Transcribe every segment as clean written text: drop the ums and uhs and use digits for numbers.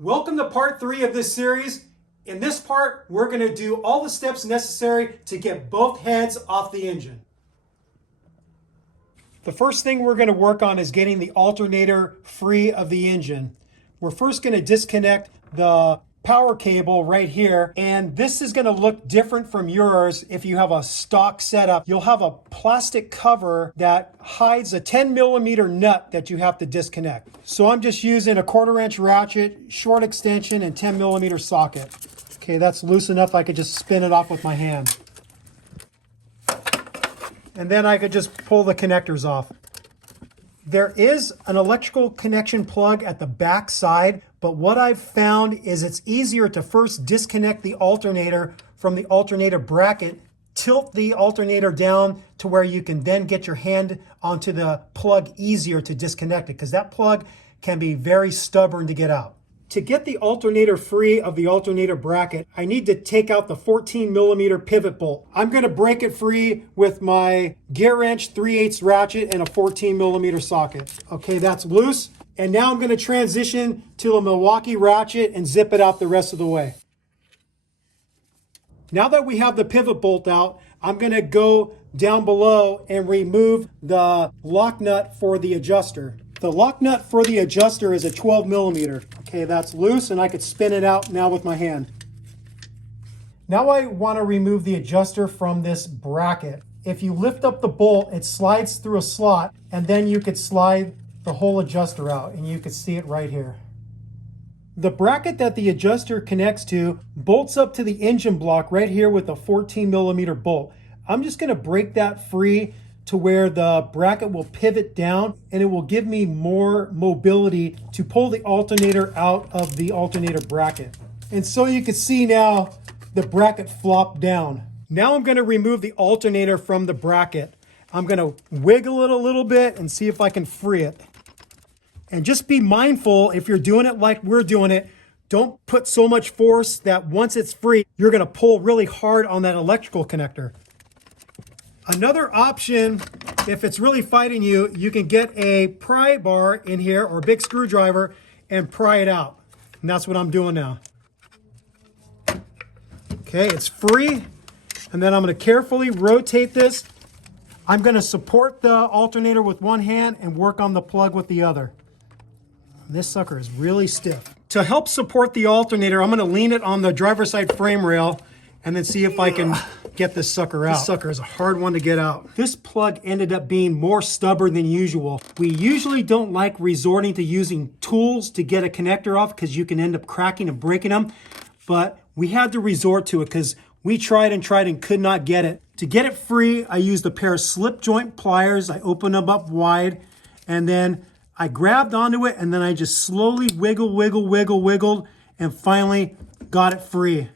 Welcome to part 3 of this series. In this part, we're going to do all the steps necessary to get both heads off the engine. The first thing we're going to work on is getting the alternator free of the engine. We're first going to disconnect the power cable right here, and this is going to look different from yours. If you have a stock setup, you'll have a plastic cover that hides a 10mm nut that you have to disconnect. So I'm just using a 1/4" ratchet, short extension, and 10mm socket. Okay, that's loose enough I could just spin it off with my hand. And then I could just pull the connectors off. There is an electrical connection plug at the back side, but what I've found is it's easier to first disconnect the alternator from the alternator bracket, tilt the alternator down to where you can then get your hand onto the plug easier to disconnect it, because that plug can be very stubborn to get out. To get the alternator free of the alternator bracket, I need to take out the 14mm pivot bolt. I'm going to break it free with my gear wrench 3/8 ratchet and a 14mm socket. Okay, that's loose. And now I'm going to transition to a Milwaukee ratchet and zip it out the rest of the way. Now that we have the pivot bolt out, I'm going to go down below and remove the lock nut for the adjuster. The lock nut for the adjuster is a 12mm. Okay, that's loose, and I could spin it out now with my hand. Now I want to remove the adjuster from this bracket. If you lift up the bolt, it slides through a slot, and then you could slide the whole adjuster out, and you can see it right here. The bracket that the adjuster connects to bolts up to the engine block right here with a 14mm bolt. I'm just going to break that free to where the bracket will pivot down, and it will give me more mobility to pull the alternator out of the alternator bracket. And so you can see now the bracket flopped down. Now I'm going to remove the alternator from the bracket. I'm going to wiggle it a little bit and see if I can free it. And just be mindful, if you're doing it like we're doing it, don't put so much force that once it's free, you're going to pull really hard on that electrical connector. Another option, if it's really fighting you, you can get a pry bar in here or a big screwdriver and pry it out. And that's what I'm doing now. Okay, it's free. And then I'm going to carefully rotate this. I'm going to support the alternator with one hand and work on the plug with the other. This sucker is really stiff. To help support the alternator, I'm going to lean it on the driver's side frame rail and then see if I can get this sucker out. This sucker is a hard one to get out. This plug ended up being more stubborn than usual. We usually don't like resorting to using tools to get a connector off because you can end up cracking and breaking them, but we had to resort to it because we tried and could not get it. To get it free, I used a pair of slip joint pliers. I opened them up wide, and then I grabbed onto it, and then I just slowly wiggled, and finally got it free.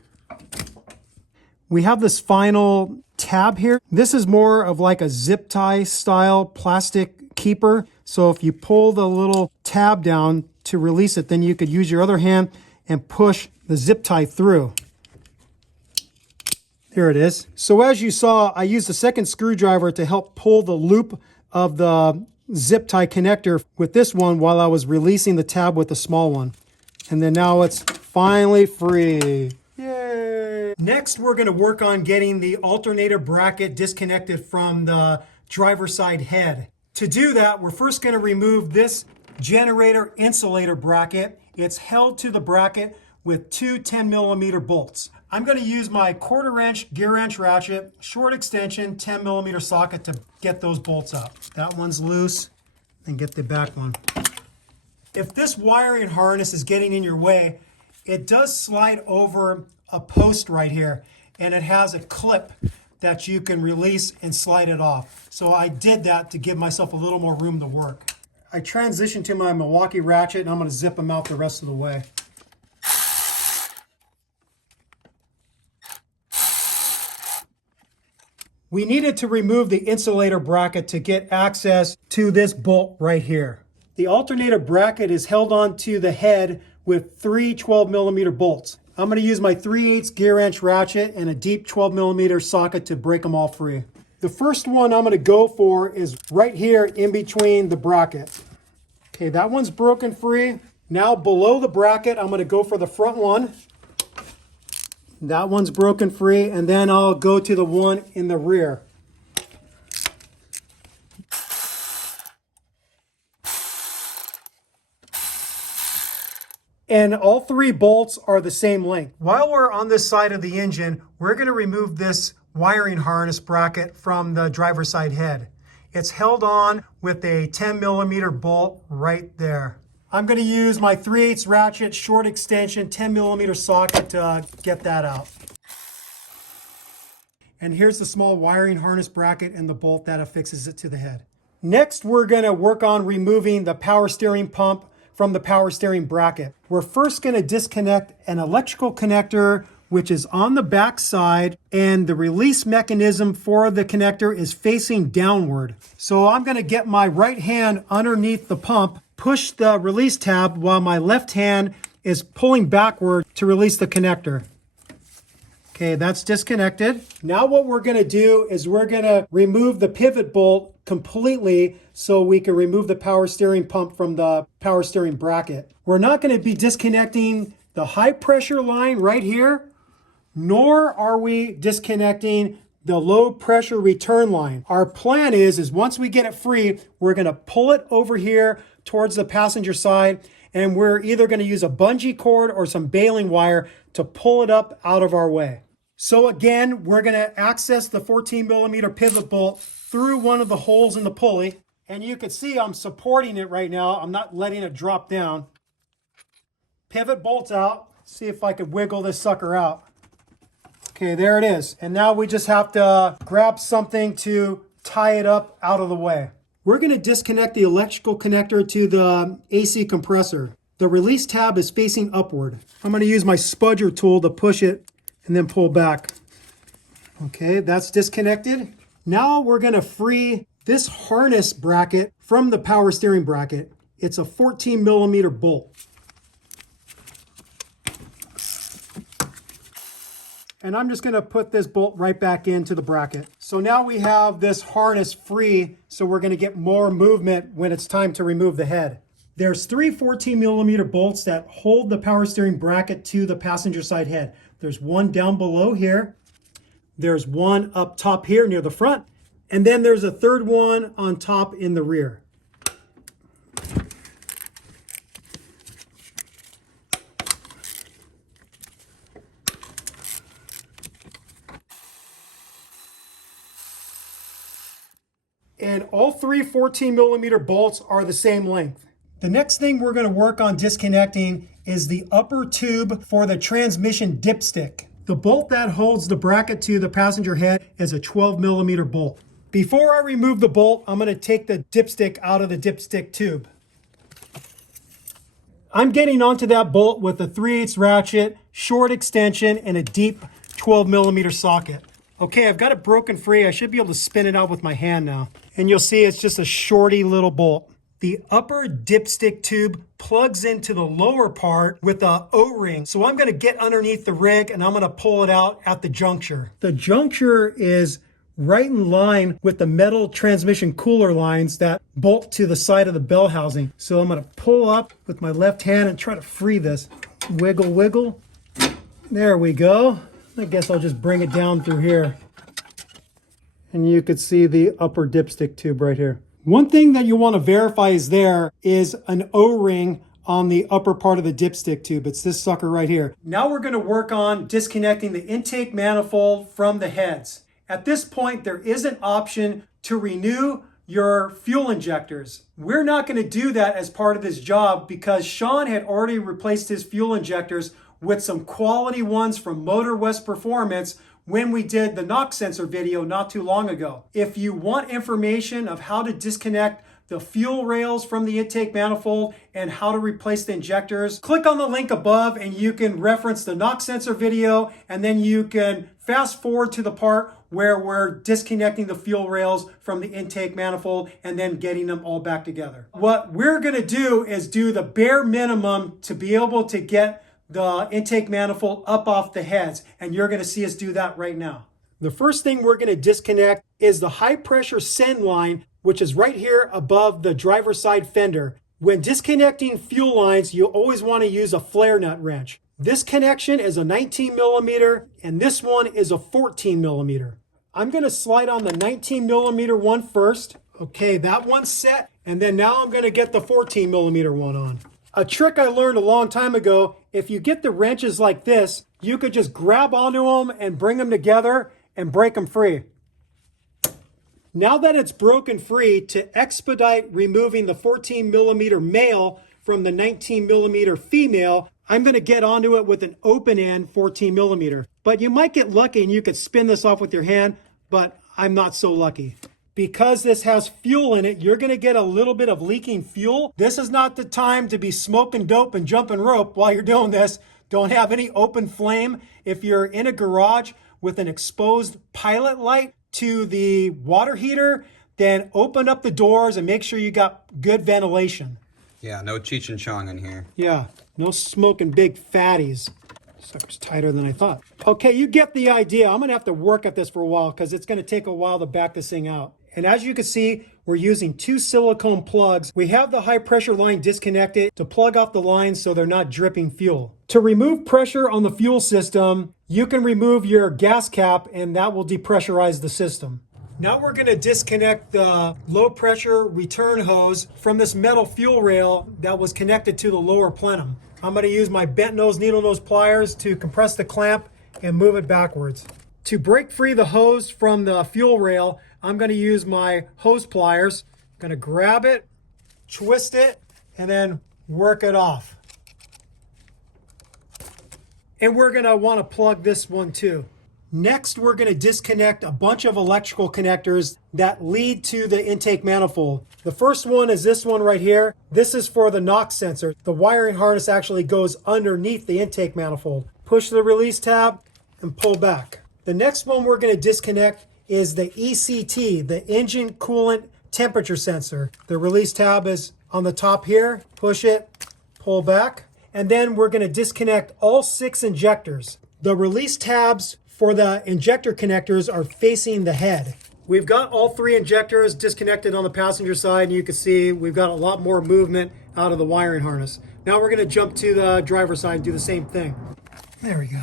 We have this final tab here. This is more of like a zip tie style plastic keeper. So if you pull the little tab down to release it, then you could use your other hand and push the zip tie through. There it is. So as you saw, I used a second screwdriver to help pull the loop of the zip tie connector with this one while I was releasing the tab with the small one. And then now it's finally free. Yay! Next, we're going to work on getting the alternator bracket disconnected from the driver's side head. To do that, we're first going to remove this generator insulator bracket. It's held to the bracket with two 10mm bolts. I'm going to use my 1/4" gear wrench ratchet, short extension, 10mm socket to get those bolts up. That one's loose, and get the back one. If this wiring harness is getting in your way, it does slide over a post right here, and it has a clip that you can release and slide it off. So I did that to give myself a little more room to work. I transitioned to my Milwaukee ratchet, and I'm going to zip them out the rest of the way. We needed to remove the insulator bracket to get access to this bolt right here. The alternator bracket is held onto the head with three 12mm bolts. I'm going to use my 3/8 gear wrench ratchet and a deep 12mm socket to break them all free. The first one I'm going to go for is right here in between the bracket. Okay, that one's broken free. Now below the bracket, I'm going to go for the front one. That one's broken free, and then I'll go to the one in the rear. And all three bolts are the same length. While we're on this side of the engine, we're going to remove this wiring harness bracket from the driver's side head. It's held on with a 10mm bolt right there. I'm going to use my 3/8 ratchet short extension 10mm socket to get that out. And here's the small wiring harness bracket and the bolt that affixes it to the head. Next, we're going to work on removing the power steering pump from the power steering bracket. We're first going to disconnect an electrical connector which is on the back side, and the release mechanism for the connector is facing downward. So I'm going to get my right hand underneath the pump, push the release tab while my left hand is pulling backward to release the connector. Okay, that's disconnected. Now what we're going to do is we're going to remove the pivot bolt completely so we can remove the power steering pump from the power steering bracket. We're not going to be disconnecting the high pressure line right here, nor are we disconnecting the low pressure return line. Our plan is once we get it free, we're going to pull it over here towards the passenger side, and we're either going to use a bungee cord or some baling wire to pull it up out of our way. So again, we're going to access the 14mm pivot bolt through one of the holes in the pulley. And you can see I'm supporting it right now. I'm not letting it drop down. Pivot bolt's out. See if I could wiggle this sucker out. Okay, there it is. And now we just have to grab something to tie it up out of the way. We're going to disconnect the electrical connector to the AC compressor. The release tab is facing upward. I'm going to use my spudger tool to push it and then pull back. Okay, that's disconnected. Now we're going to free this harness bracket from the power steering bracket. It's a 14mm bolt. And I'm just going to put this bolt right back into the bracket. So now we have this harness free, so we're going to get more movement when it's time to remove the head. There's three 14mm bolts that hold the power steering bracket to the passenger side head. There's one down below here. There's one up top here near the front. And then there's a third one on top in the rear. And all three 14mm bolts are the same length. The next thing we're going to work on disconnecting is the upper tube for the transmission dipstick. The bolt that holds the bracket to the passenger head is a 12mm bolt. Before I remove the bolt, I'm going to take the dipstick out of the dipstick tube. I'm getting onto that bolt with a 3/8 ratchet, short extension, and a deep 12mm socket. Okay, I've got it broken free. I should be able to spin it out with my hand now. And you'll see it's just a shorty little bolt. The upper dipstick tube plugs into the lower part with a O-ring. So I'm going to get underneath the rig and I'm going to pull it out at the juncture. The juncture is right in line with the metal transmission cooler lines that bolt to the side of the bell housing. So I'm going to pull up with my left hand and try to free this. Wiggle, wiggle. There we go. I guess I'll just bring it down through here. And you could see the upper dipstick tube right here. One thing that you want to verify is there is an O-ring on the upper part of the dipstick tube. It's this sucker right here. Now we're going to work on disconnecting the intake manifold from the heads. At this point, there is an option to renew your fuel injectors. We're not going to do that as part of this job because Sean had already replaced his fuel injectors with some quality ones from Motor West Performance when we did the knock sensor video not too long ago. If you want information of how to disconnect the fuel rails from the intake manifold and how to replace the injectors, click on the link above and you can reference the knock sensor video, and then you can fast forward to the part where we're disconnecting the fuel rails from the intake manifold and then getting them all back together. What we're going to do is do the bare minimum to be able to get the intake manifold up off the heads, and you're going to see us do that right now. The first thing we're going to disconnect is the high pressure send line, which is right here above the driver's side fender. When disconnecting fuel lines, you always want to use a flare nut wrench. This connection is a 19 millimeter and this one is a 14 millimeter. I'm going to slide on the 19 millimeter one first. Okay, that one's set. And then now I'm going to get the 14 millimeter one on. A trick I learned a long time ago, if you get the wrenches like this, you could just grab onto them and bring them together and break them free. Now that it's broken free, to expedite removing the 14 millimeter male from the 19 millimeter female, I'm going to get onto it with an open end 14 millimeter. But you might get lucky and you could spin this off with your hand, but I'm not so lucky. Because this has fuel in it, you're going to get a little bit of leaking fuel. This is not the time to be smoking dope and jumping rope while you're doing this. Don't have any open flame. If you're in a garage with an exposed pilot light to the water heater, then open up the doors and make sure you got good ventilation. Yeah, no Cheech and Chong in here. Yeah, no smoking big fatties. Sucker's tighter than I thought. Okay, you get the idea. I'm going to have to work at this for a while because it's going to take a while to back this thing out. And as you can see, we're using 2 silicone plugs. We have the high pressure line disconnected to plug off the lines so they're not dripping fuel. To remove pressure on the fuel system, you can remove your gas cap and that will depressurize the system. Now we're going to disconnect the low pressure return hose from this metal fuel rail that was connected to the lower plenum. I'm going to use my bent nose needle nose pliers to compress the clamp and move it backwards. To break free the hose from the fuel rail, I'm going to use my hose pliers. I'm going to grab it, twist it, and then work it off. And we're going to want to plug this one too. Next, we're going to disconnect a bunch of electrical connectors that lead to the intake manifold. The first one is this one right here. This is for the NOx sensor. The wiring harness actually goes underneath the intake manifold. Push the release tab and pull back. The next one we're going to disconnect is the ECT, the engine coolant temperature sensor. The release tab is on the top here. Push it, pull back. And then we're going to disconnect all 6 injectors. The release tabs for the injector connectors are facing the head. We've got all 3 injectors disconnected on the passenger side, and you can see we've got a lot more movement out of the wiring harness. Now we're going to jump to the driver's side and do the same thing. There we go.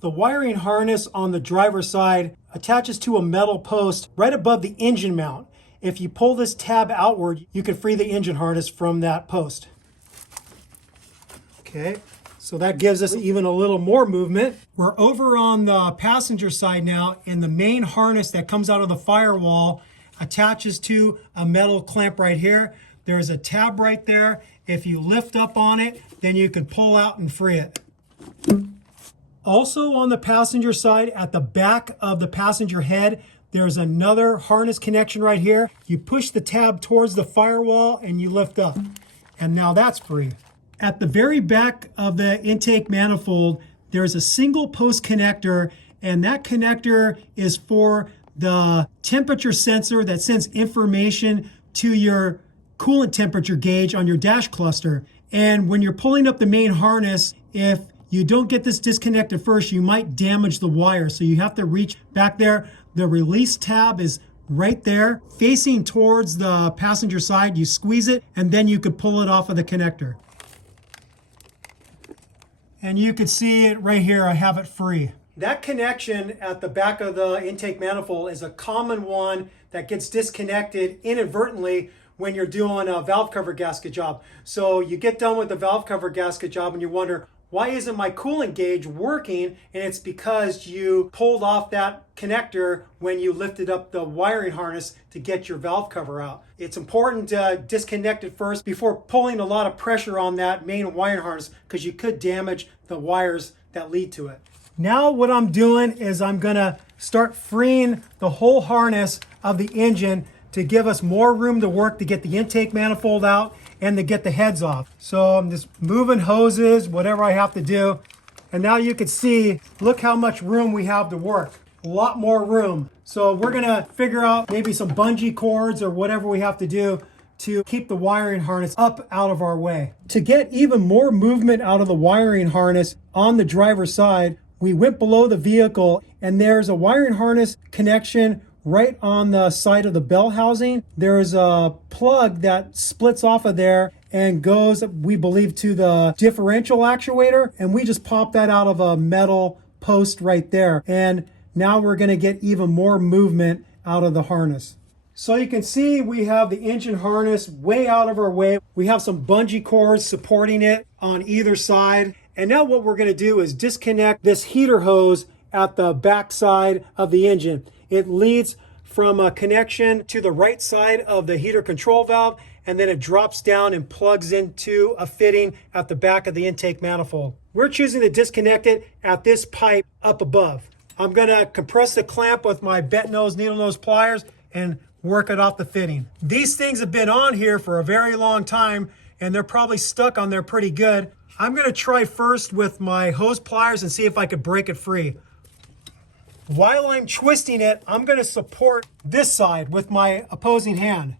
The wiring harness on the driver's side attaches to a metal post right above the engine mount. If you pull this tab outward, you can free the engine harness from that post. Okay, so that gives us even a little more movement. We're over on the passenger side now, and the main harness that comes out of the firewall attaches to a metal clamp right here. There's a tab right there. If you lift up on it, then you can pull out and free it. Also on the passenger side, at the back of the passenger head, there's another harness connection right here. You push the tab towards the firewall and you lift up. And now that's free. At the very back of the intake manifold, there's a single post connector, and that connector is for the temperature sensor that sends information to your coolant temperature gauge on your dash cluster. And when you're pulling up the main harness, if you don't get this disconnected first, you might damage the wire. So you have to reach back there. The release tab is right there, facing towards the passenger side. You squeeze it, and then you could pull it off of the connector. And you can see it right here. I have it free. That connection at the back of the intake manifold is a common one that gets disconnected inadvertently when you're doing a valve cover gasket job. So you get done with the valve cover gasket job and you wonder, why isn't my coolant gauge working? And it's because you pulled off that connector when you lifted up the wiring harness to get your valve cover out. It's important to disconnect it first before pulling a lot of pressure on that main wiring harness, because you could damage the wires that lead to it. Now what I'm doing is I'm gonna start freeing the whole harness of the engine to give us more room to work to get the intake manifold out and to get the heads off. So I'm just moving hoses, whatever I have to do. And now you can see, look how much room we have to work. A lot more room. So we're gonna figure out maybe some bungee cords or whatever we have to do to keep the wiring harness up out of our way. To get even more movement out of the wiring harness on the driver's side, we went below the vehicle and there's a wiring harness connection right on the side of the bell housing, there's a plug that splits off of there and goes, we believe, to the differential actuator. And we just pop that out of a metal post right there. And now we're going to get even more movement out of the harness. So you can see we have the engine harness way out of our way. We have some bungee cords supporting it on either side. And now what we're going to do is disconnect this heater hose at the back side of the engine. It leads from a connection to the right side of the heater control valve, and then it drops down and plugs into a fitting at the back of the intake manifold. We're choosing to disconnect it at this pipe up above. I'm going to compress the clamp with my bent nose, needle nose pliers and work it off the fitting. These things have been on here for a very long time and they're probably stuck on there pretty good. I'm going to try first with my hose pliers and see if I could break it free. While I'm twisting it, I'm going to support this side with my opposing hand.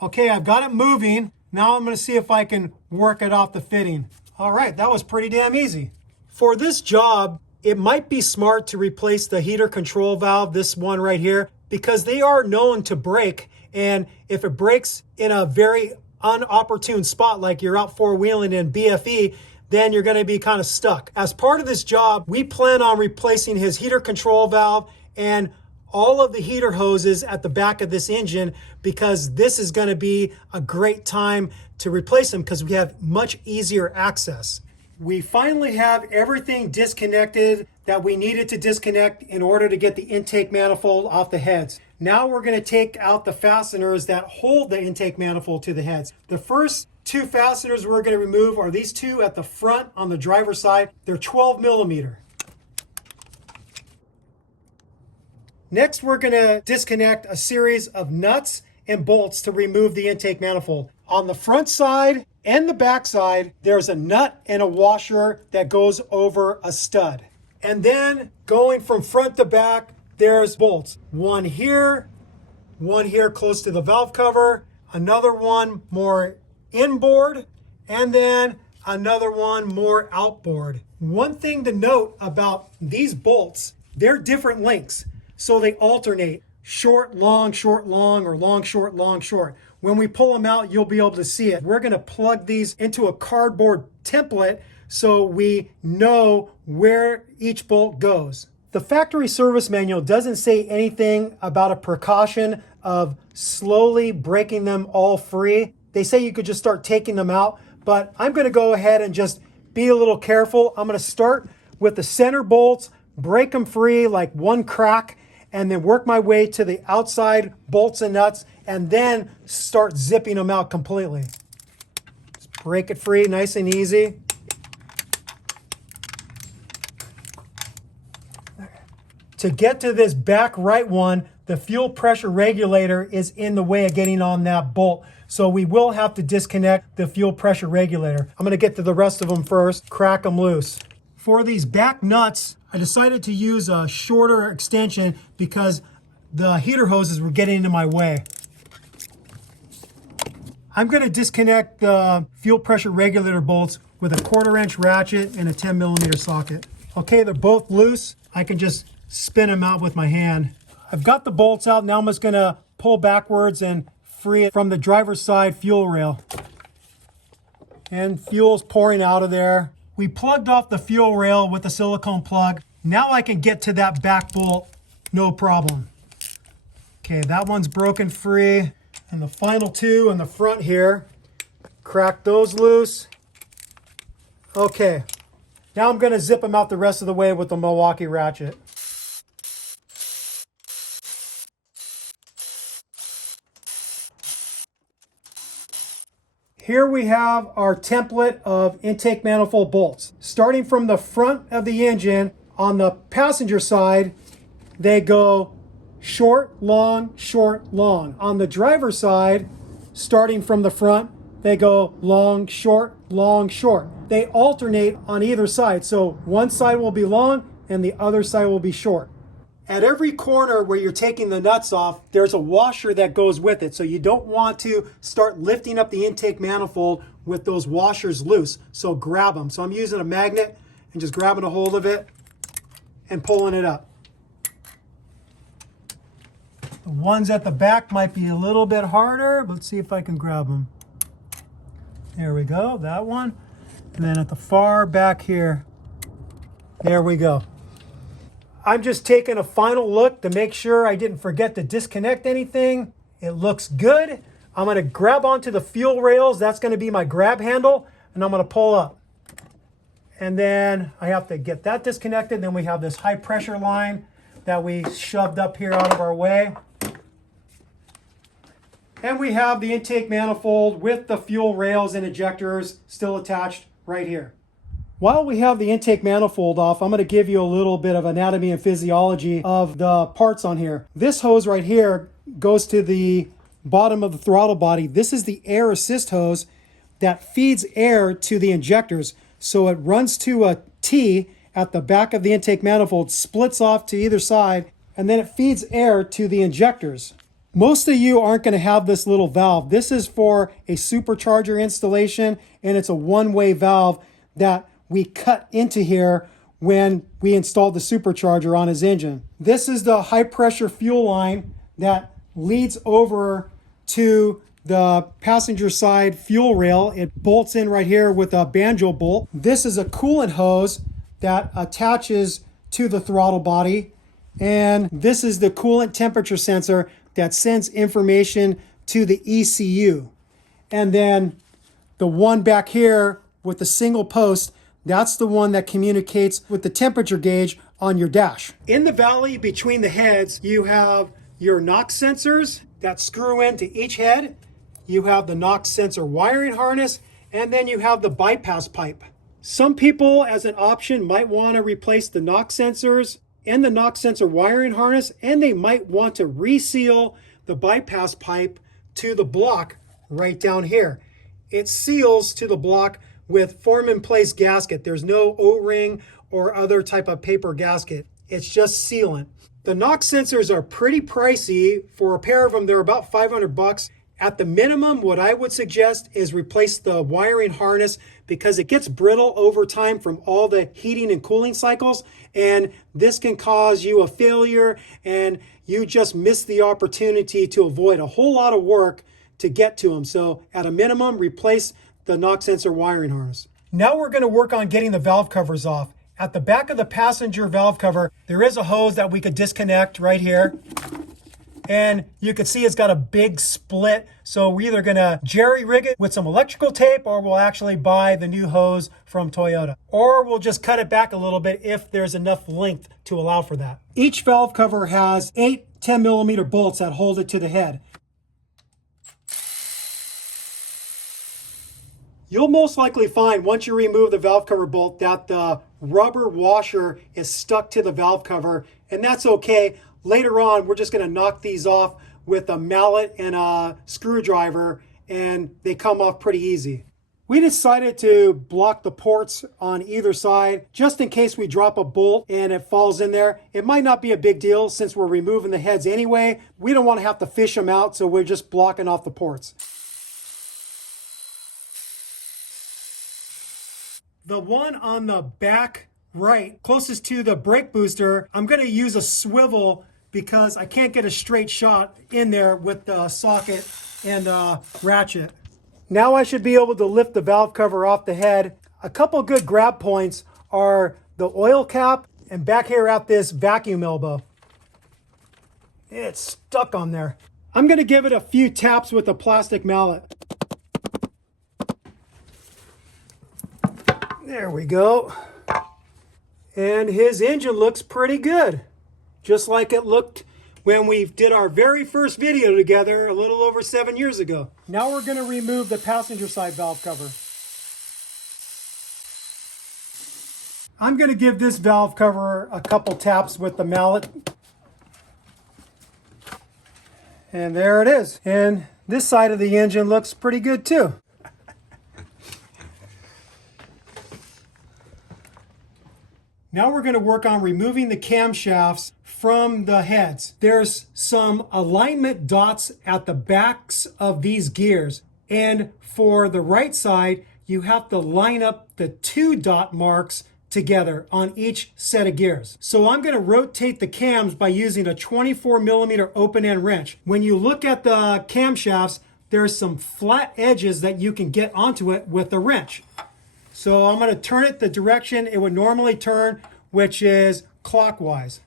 Okay, I've got it moving. Now I'm going to see if I can work it off the fitting. All right, that was pretty damn easy. For this job, it might be smart to replace the heater control valve, this one right here, because they are known to break. And if it breaks in a very unopportune spot, like you're out four-wheeling in BFE, then you're going to be kind of stuck. As part of this job, we plan on replacing his heater control valve and all of the heater hoses at the back of this engine, because this is going to be a great time to replace them because we have much easier access. We finally have everything disconnected that we needed to disconnect in order to get the intake manifold off the heads. Now we're going to take out the fasteners that hold the intake manifold to the heads. The first two fasteners we're going to remove are these two at the front on the driver's side. They're 12 millimeter. Next, we're going to disconnect a series of nuts and bolts to remove the intake manifold. On the front side and the back side, there's a nut and a washer that goes over a stud. And then going from front to back, there's bolts. One here close to the valve cover, another one more inboard, and then another one more outboard. One thing to note about these bolts, they're different lengths. So they alternate short, long, or long, short. When we pull them out, you'll be able to see it. We're going to plug these into a cardboard template so we know where each bolt goes. The factory service manual doesn't say anything about a precaution of slowly breaking them all free. They say you could just start taking them out, but I'm going to go ahead and just be a little careful. I'm going to start with the center bolts, break them free like one crack, and then work my way to the outside bolts and nuts, and then start zipping them out completely. Just break it free, nice and easy. To get to this back right one, the fuel pressure regulator is in the way of getting on that bolt. So we will have to disconnect the fuel pressure regulator. I'm going to get to the rest of them first, crack them loose. For these back nuts, I decided to use a shorter extension because the heater hoses were getting in my way. I'm going to disconnect the fuel pressure regulator bolts with a 1/4 inch ratchet and a 10 millimeter socket. Okay, they're both loose. I can just spin them out with my hand. I've got the bolts out. Now I'm just going to pull backwards and free it from the driver's side fuel rail. And fuel's pouring out of there. We plugged off the fuel rail with a silicone plug. Now I can get to that back bolt, no problem. Okay, that one's broken free. And the final two in the front here, crack those loose. Okay, now I'm going to zip them out the rest of the way with the Milwaukee ratchet. Here we have our template of intake manifold bolts. Starting from the front of the engine, on the passenger side, they go short, long, short, long. On the driver's side, starting from the front, they go long, short, long, short. They alternate on either side. So one side will be long and the other side will be short. At every corner where you're taking the nuts off, there's a washer that goes with it. So you don't want to start lifting up the intake manifold with those washers loose. So grab them. So I'm using a magnet and just grabbing a hold of it and pulling it up. The ones at the back might be a little bit harder. Let's see if I can grab them. There we go, that one. And then at the far back here, there we go. I'm just taking a final look to make sure I didn't forget to disconnect anything. It looks good. I'm gonna grab onto the fuel rails. That's gonna be my grab handle, and I'm gonna pull up. And then I have to get that disconnected. Then we have this high pressure line that we shoved up here out of our way. And we have the intake manifold with the fuel rails and ejectors still attached right here. While we have the intake manifold off, I'm going to give you a little bit of anatomy and physiology of the parts on here. This hose right here goes to the bottom of the throttle body. This is the air assist hose that feeds air to the injectors. So it runs to a T at the back of the intake manifold, splits off to either side, and then it feeds air to the injectors. Most of you aren't going to have this little valve. This is for a supercharger installation, and it's a one-way valve that we cut into here when we installed the supercharger on his engine. This is the high pressure fuel line that leads over to the passenger side fuel rail. It bolts in right here with a banjo bolt. This is a coolant hose that attaches to the throttle body. And this is the coolant temperature sensor that sends information to the ECU. And then the one back here with the single post, that's the one that communicates with the temperature gauge on your dash. In the valley between the heads, you have your NOx sensors that screw into each head. You have the NOx sensor wiring harness, and then you have the bypass pipe. Some people, as an option, might want to replace the NOx sensors and the NOx sensor wiring harness, and they might want to reseal the bypass pipe to the block right down here. It seals to the block with form-in-place gasket. There's no O-ring or other type of paper gasket. It's just sealant. The NOx sensors are pretty pricey. For a pair of them, they're about $500. At the minimum, what I would suggest is replace the wiring harness because it gets brittle over time from all the heating and cooling cycles, and this can cause you a failure, and you just miss the opportunity to avoid a whole lot of work to get to them. So at a minimum, replace the NOx sensor wiring harness. Now we're going to work on getting the valve covers off. At the back of the passenger valve cover, there is a hose that we could disconnect right here. And you can see it's got a big split. So we're either gonna jerry rig it with some electrical tape, or we'll actually buy the new hose from Toyota. Or we'll just cut it back a little bit if there's enough length to allow for that. Each valve cover has 8 10mm bolts that hold it to the head. You'll most likely find once you remove the valve cover bolt that the rubber washer is stuck to the valve cover, and that's okay. Later on, we're just going to knock these off with a mallet and a screwdriver, and they come off pretty easy. We decided to block the ports on either side just in case we drop a bolt and it falls in there. It might not be a big deal since we're removing the heads anyway. We don't want to have to fish them out, so we're just blocking off the ports. The one on the back right, closest to the brake booster, I'm going to use a swivel because I can't get a straight shot in there with the socket and ratchet. Now I should be able to lift the valve cover off the head. A couple good grab points are the oil cap and back here at this vacuum elbow. It's stuck on there. I'm going to give it a few taps with a plastic mallet. There we go. And his engine looks pretty good. Just like it looked when we did our very first video together a little over 7 years ago. Now we're going to remove the passenger side valve cover. I'm going to give this valve cover a couple taps with the mallet. And there it is. And this side of the engine looks pretty good too. Now we're going to work on removing the camshafts from the heads. There's some alignment dots at the backs of these gears. And for the right side, you have to line up the 2 dot marks together on each set of gears. So I'm going to rotate the cams by using a 24 millimeter open end wrench. When you look at the camshafts, there's some flat edges that you can get onto it with the wrench. So I'm going to turn it the direction it would normally turn, which is clockwise.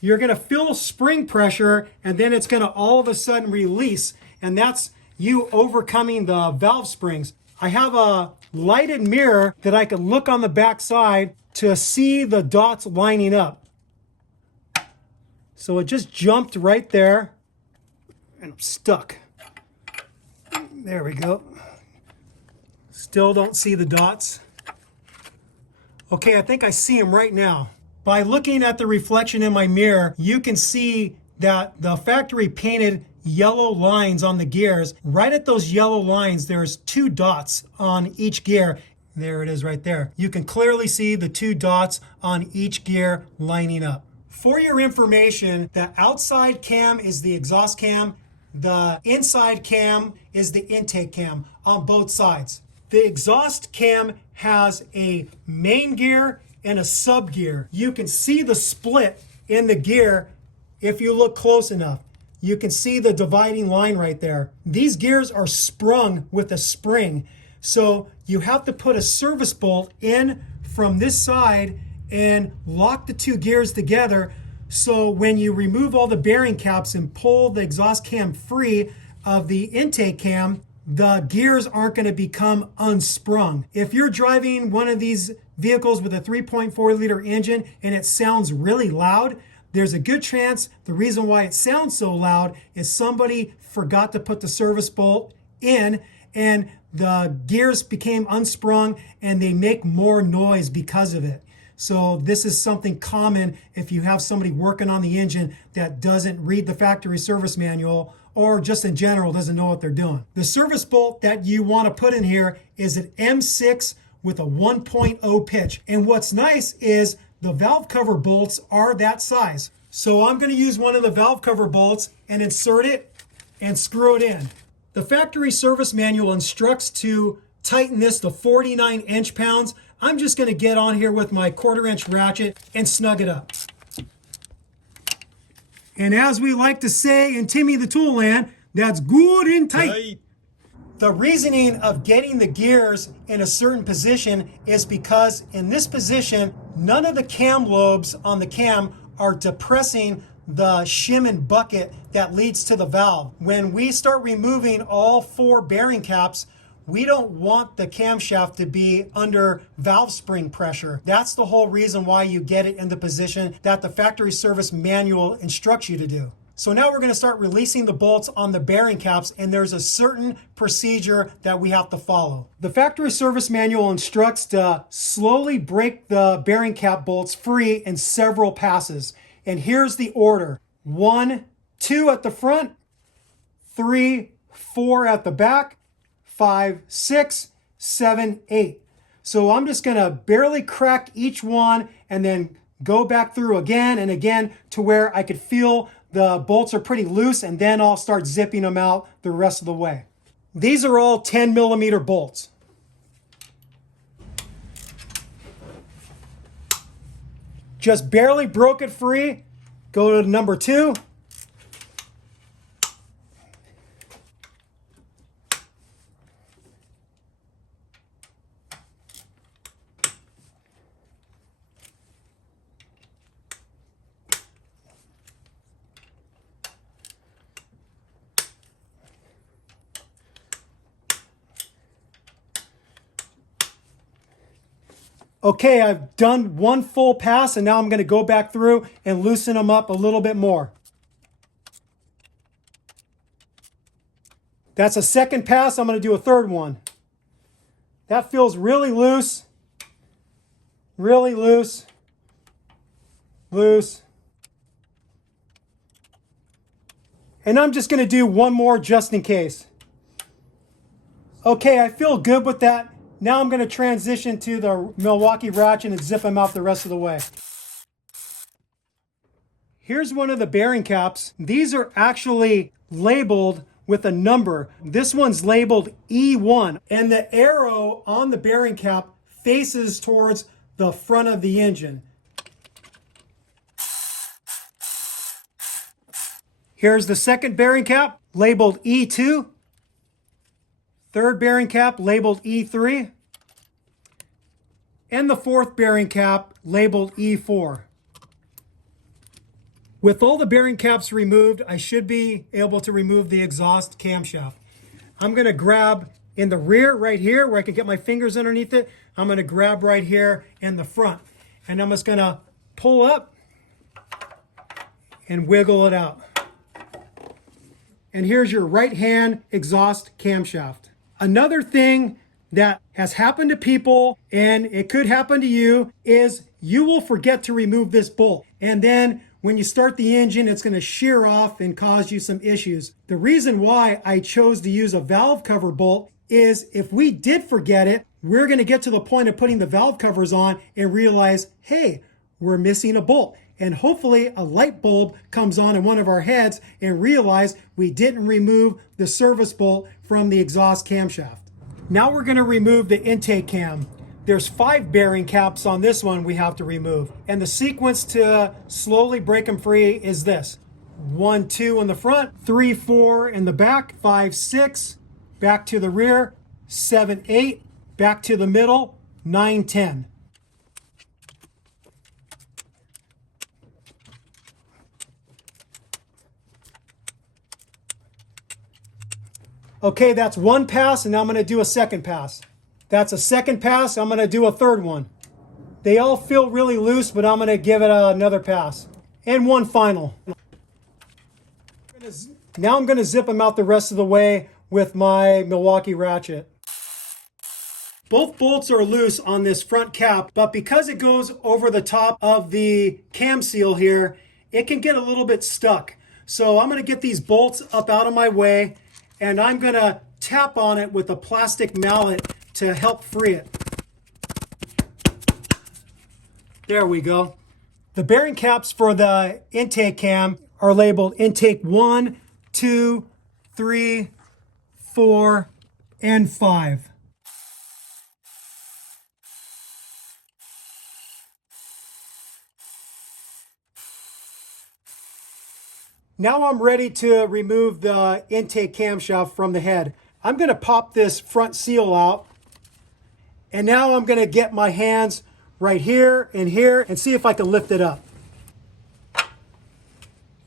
You're going to feel spring pressure, and then it's going to all of a sudden release, and that's you overcoming the valve springs. I have a lighted mirror that I can look on the back side to see the dots lining up. So it just jumped right there, and I'm stuck. There we go. Still don't see the dots. Okay, I think I see them right now. By looking at the reflection in my mirror, you can see that the factory painted yellow lines on the gears. Right at those yellow lines, there's 2 dots on each gear. There it is right there. You can clearly see the 2 dots on each gear lining up. For your information, the outside cam is the exhaust cam. The inside cam is the intake cam on both sides. The exhaust cam has a main gear and a sub gear. You can see the split in the gear if you look close enough. You can see the dividing line right there. These gears are sprung with a spring. So you have to put a service bolt in from this side and lock the 2 gears together. So when you remove all the bearing caps and pull the exhaust cam free of the intake cam, the gears aren't going to become unsprung. If you're driving one of these vehicles with a 3.4 liter engine and it sounds really loud, there's a good chance the reason why it sounds so loud is somebody forgot to put the service bolt in and the gears became unsprung and they make more noise because of it. So this is something common if you have somebody working on the engine that doesn't read the factory service manual or just in general doesn't know what they're doing. The service bolt that you want to put in here is an M6 with a 1.0 pitch. And what's nice is the valve cover bolts are that size. So I'm going to use one of the valve cover bolts and insert it and screw it in. The factory service manual instructs to tighten this to 49 inch-pounds. I'm just going to get on here with my 1/4 inch ratchet and snug it up. And as we like to say in Timmy the Toolman, that's good and tight. The reasoning of getting the gears in a certain position is because in this position, none of the cam lobes on the cam are depressing the shim and bucket that leads to the valve. When we start removing all 4 bearing caps, we don't want the camshaft to be under valve spring pressure. That's the whole reason why you get it in the position that the factory service manual instructs you to do. So now we're going to start releasing the bolts on the bearing caps, and there's a certain procedure that we have to follow. The factory service manual instructs to slowly break the bearing cap bolts free in several passes. And here's the order. 1, 2 at the front, 3, 4 at the back, 5, 6, 7, 8. So I'm just going to barely crack each one and then go back through again and again to where I could feel the bolts are pretty loose, and then I'll start zipping them out the rest of the way. These are all 10 millimeter bolts. Just barely broke it free. Go to number 2. Okay, I've done 1 full pass, and now I'm going to go back through and loosen them up a little bit more. That's a second pass. I'm going to do a third one. That feels really loose. Really loose. Loose. And I'm just going to do 1 more just in case. Okay, I feel good with that. Now I'm going to transition to the Milwaukee ratchet and zip them out the rest of the way. Here's one of the bearing caps. These are actually labeled with a number. This one's labeled E1, and the arrow on the bearing cap faces towards the front of the engine. Here's the second bearing cap, labeled E2. Third bearing cap, labeled E3. And the fourth bearing cap, labeled E4. With all the bearing caps removed, I should be able to remove the exhaust camshaft. I'm going to grab in the rear right here where I can get my fingers underneath it. I'm going to grab right here in the front. And I'm just going to pull up and wiggle it out. And here's your right hand exhaust camshaft. Another thing that has happened to people, and it could happen to you, is you will forget to remove this bolt. And then when you start the engine, it's going to shear off and cause you some issues. The reason why I chose to use a valve cover bolt is if we did forget it, we're going to get to the point of putting the valve covers on and realize, hey, we're missing a bolt. And hopefully a light bulb comes on in one of our heads and realize we didn't remove the service bolt from the exhaust camshaft. Now we're going to remove the intake cam. There's 5 bearing caps on this one we have to remove. And the sequence to slowly break them free is this. 1, 2 in the front, 3, 4 in the back, 5, 6, back to the rear, 7, 8, back to the middle, 9, 10. Okay, that's one pass, and now I'm going to do a second pass. That's a second pass. I'm going to do a third one. They all feel really loose, but I'm going to give it another pass. And one final. Now I'm going to zip them out the rest of the way with my Milwaukee ratchet. Both bolts are loose on this front cap, but because it goes over the top of the cam seal here, it can get a little bit stuck. So I'm going to get these bolts up out of my way, and I'm going to tap on it with a plastic mallet to help free it. There we go. The bearing caps for the intake cam are labeled intake 1, 2, 3, 4, and 5. Now I'm ready to remove the intake camshaft from the head. I'm going to pop this front seal out. And now I'm going to get my hands right here and see if I can lift it up.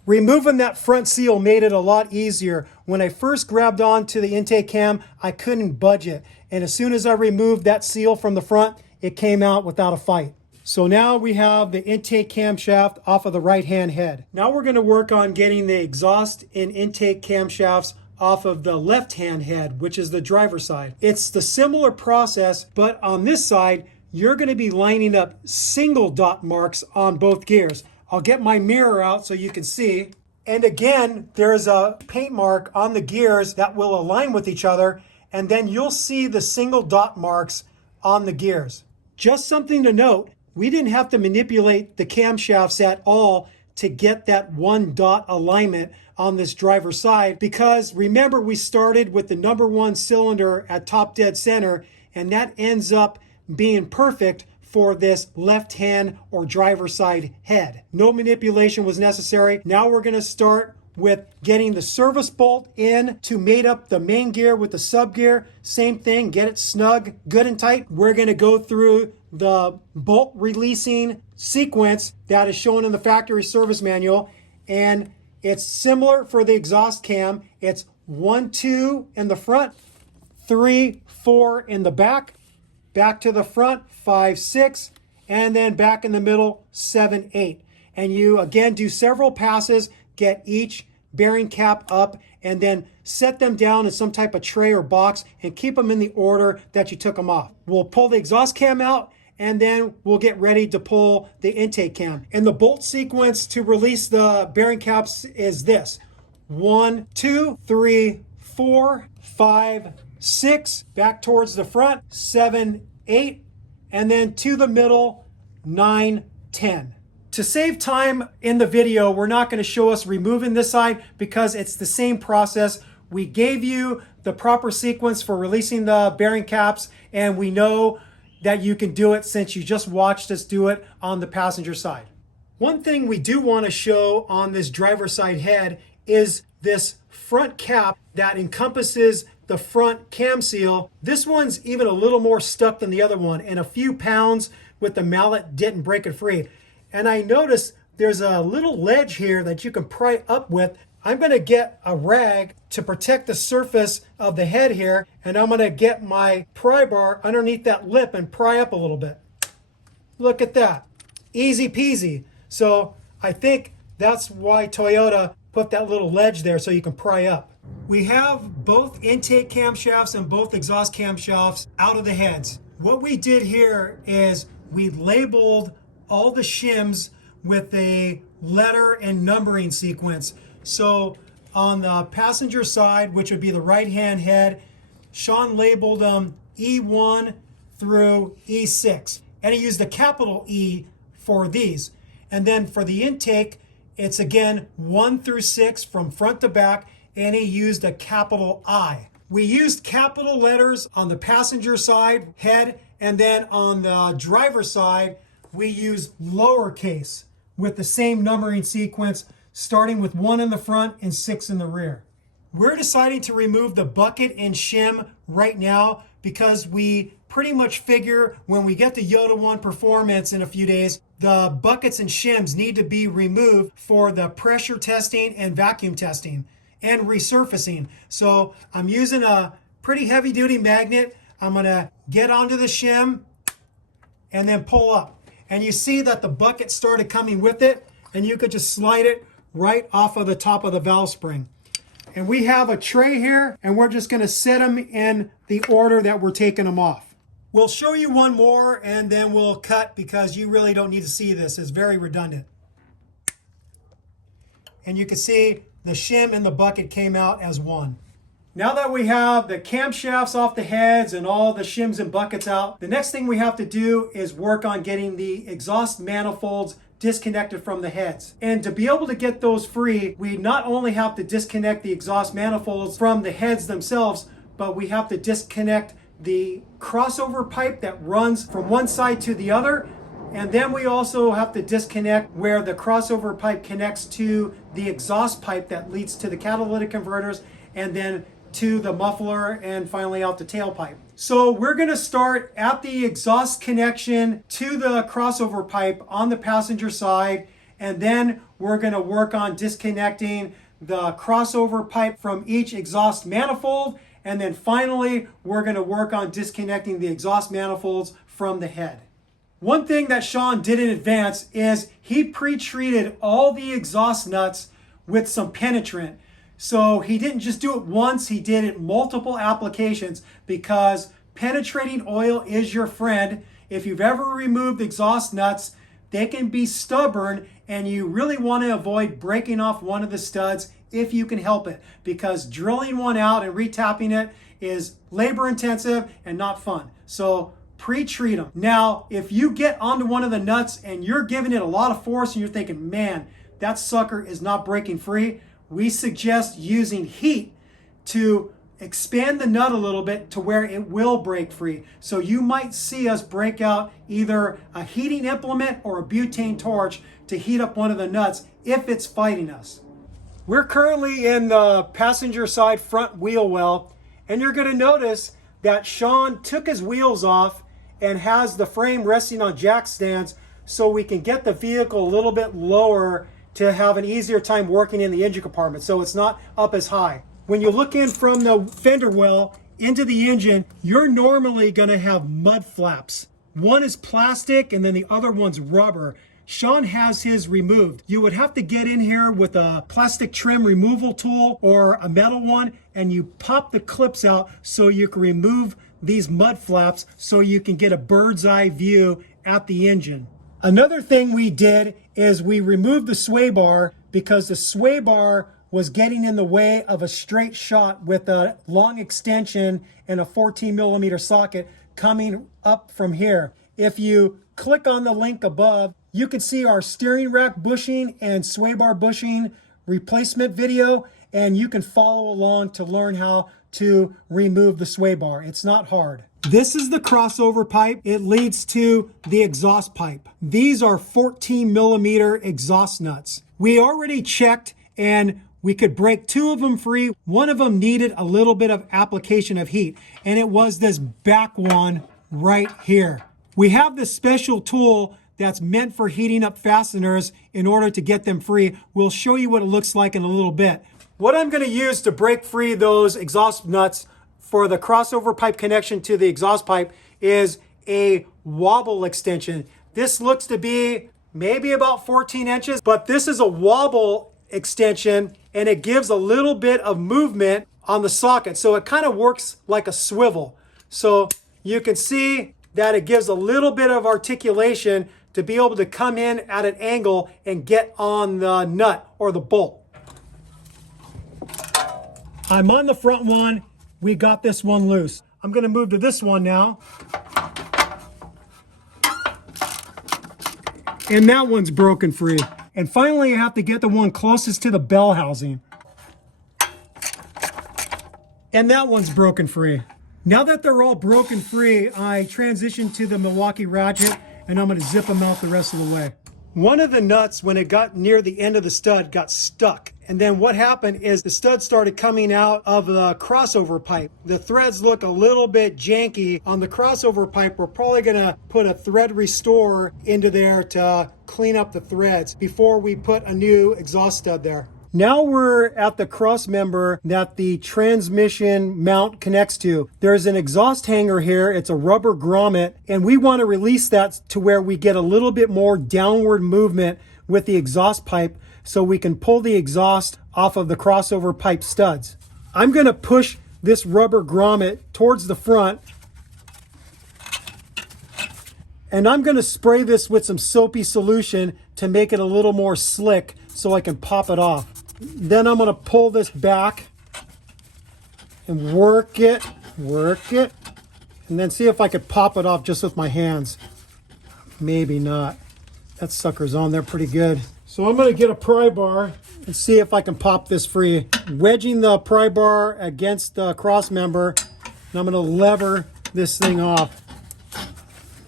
Removing that front seal made it a lot easier. When I first grabbed onto the intake cam, I couldn't budge it. And as soon as I removed that seal from the front, it came out without a fight. So now we have the intake camshaft off of the right-hand head. Now we're going to work on getting the exhaust and intake camshafts off of the left-hand head, which is the driver's side. It's the similar process, but on this side, you're going to be lining up single dot marks on both gears. I'll get my mirror out so you can see. And again, there's a paint mark on the gears that will align with each other, and then you'll see the single dot marks on the gears. Just something to note, we didn't have to manipulate the camshafts at all to get that one dot alignment on this driver's side, because remember we started with the number 1 cylinder at top dead center, and that ends up being perfect for this left hand or driver's side head. No manipulation was necessary. Now we're going to start with getting the service bolt in to mate up the main gear with the sub gear. Same thing, get it snug, good and tight. We're going to go through the bolt releasing sequence that is shown in the factory service manual, and it's similar for the exhaust cam. It's 1, 2 in the front, 3, 4 in the back to the front, 5, 6, and then back in the middle, 7, 8. And you again do several passes, get each bearing cap up, and then set them down in some type of tray or box and keep them in the order that you took them off. We'll pull the exhaust cam out, and then we'll get ready to pull the intake cam. And the bolt sequence to release the bearing caps is this: 1, 2, 3, 4, 5, 6, back towards the front, 7, 8, and then to the middle, 9, 10. To save time in the video, we're not going to show us removing this side because it's the same process. We gave you the proper sequence for releasing the bearing caps, and we know that you can do it since you just watched us do it on the passenger side. One thing we do want to show on this driver's side head is this front cap that encompasses the front cam seal. This one's even a little more stuck than the other one, and a few pounds with the mallet didn't break it free. And I noticed there's a little ledge here that you can pry up with. I'm going to get a rag to protect the surface of the head here, and I'm going to get my pry bar underneath that lip and pry up a little bit. Look at that. Easy peasy. So I think that's why Toyota put that little ledge there so you can pry up. We have both intake camshafts and both exhaust camshafts out of the heads. What we did here is we labeled all the shims with a letter and numbering sequence. So on the passenger side, which would be the right-hand head, Sean labeled them E1 through E6. And he used the capital E for these. And then for the intake, it's again 1 through 6 from front to back, and he used a capital I. We used capital letters on the passenger side head, and then on the driver side, we used lowercase with the same numbering sequence, starting with 1 in the front and 6 in the rear. We're deciding to remove the bucket and shim right now because we pretty much figure when we get the Yoda 1 Performance in a few days, the buckets and shims need to be removed for the pressure testing and vacuum testing and resurfacing. So I'm using a pretty heavy duty magnet. I'm gonna get onto the shim and then pull up. And you see that the bucket started coming with it, and you could just slide it right off of the top of the valve spring. And we have a tray here, and we're just gonna set them in the order that we're taking them off. We'll show you one more and then we'll cut because you really don't need to see this. It's very redundant. And you can see the shim and the bucket came out as one. Now that we have the camshafts off the heads and all the shims and buckets out, the next thing we have to do is work on getting the exhaust manifolds disconnected from the heads. And to be able to get those free, we not only have to disconnect the exhaust manifolds from the heads themselves, but we have to disconnect the crossover pipe that runs from one side to the other. And then we also have to disconnect where the crossover pipe connects to the exhaust pipe that leads to the catalytic converters, and then to the muffler, and finally out the tailpipe. So we're going to start at the exhaust connection to the crossover pipe on the passenger side, and then we're going to work on disconnecting the crossover pipe from each exhaust manifold, and then finally we're going to work on disconnecting the exhaust manifolds from the head. One thing that Sean did in advance is he pre-treated all the exhaust nuts with some penetrant. So he didn't just do it once, he did it multiple applications, because penetrating oil is your friend. If you've ever removed exhaust nuts, they can be stubborn, and you really want to avoid breaking off one of the studs if you can help it, because drilling one out and retapping it is labor intensive and not fun. So pre-treat them. Now, if you get onto one of the nuts and you're giving it a lot of force and you're thinking, man, that sucker is not breaking free, we suggest using heat to expand the nut a little bit to where it will break free. So you might see us break out either a heating implement or a butane torch to heat up one of the nuts if it's fighting us. We're currently in the passenger side front wheel well, and you're going to notice that Sean took his wheels off and has the frame resting on jack stands so we can get the vehicle a little bit lower to have an easier time working in the engine compartment, so it's not up as high. When you look in from the fender well into the engine, you're normally going to have mud flaps. One is plastic and then the other one's rubber. Sean has his removed. You would have to get in here with a plastic trim removal tool or a metal one, and you pop the clips out so you can remove these mud flaps so you can get a bird's eye view at the engine. Another thing we did is we removed the sway bar because the sway bar was getting in the way of a straight shot with a long extension and a 14mm socket coming up from here. If you click on the link above, you can see our steering rack bushing and sway bar bushing replacement video, and you can follow along to learn how to remove the sway bar. It's not hard. This is the crossover pipe. It leads to the exhaust pipe. These are 14 millimeter exhaust nuts. We already checked and we could break 2 of them free. One of them needed a little bit of application of heat, and it was this back one right here. We have this special tool that's meant for heating up fasteners in order to get them free. We'll show you what it looks like in a little bit. What I'm going to use to break free those exhaust nuts for the crossover pipe connection to the exhaust pipe is a wobble extension. This looks to be maybe about 14 inches, but this is a wobble extension and it gives a little bit of movement on the socket. So it kind of works like a swivel. So you can see that it gives a little bit of articulation to be able to come in at an angle and get on the nut or the bolt. I'm on the front one. We got this one loose. I'm going to move to this one now. And that one's broken free. And finally, I have to get the one closest to the bell housing. And that one's broken free. Now that they're all broken free, I transitioned to the Milwaukee ratchet, and I'm going to zip them out the rest of the way. One of the nuts, when it got near the end of the stud, got stuck. And then what happened is the stud started coming out of the crossover pipe. The threads look a little bit janky on the crossover pipe. We're probably going to put a thread restore into there to clean up the threads before we put a new exhaust stud there. Now we're at the cross member that the transmission mount connects to. There's an exhaust hanger here. It's a rubber grommet, and we want to release that to where we get a little bit more downward movement with the exhaust pipe so we can pull the exhaust off of the crossover pipe studs. I'm going to push this rubber grommet towards the front, and I'm going to spray this with some soapy solution to make it a little more slick so I can pop it off. Then I'm going to pull this back and work it, and then see if I could pop it off just with my hands. Maybe not. That sucker's on there pretty good. So I'm going to get a pry bar and see if I can pop this free. Wedging the pry bar against the cross member, and I'm going to lever this thing off.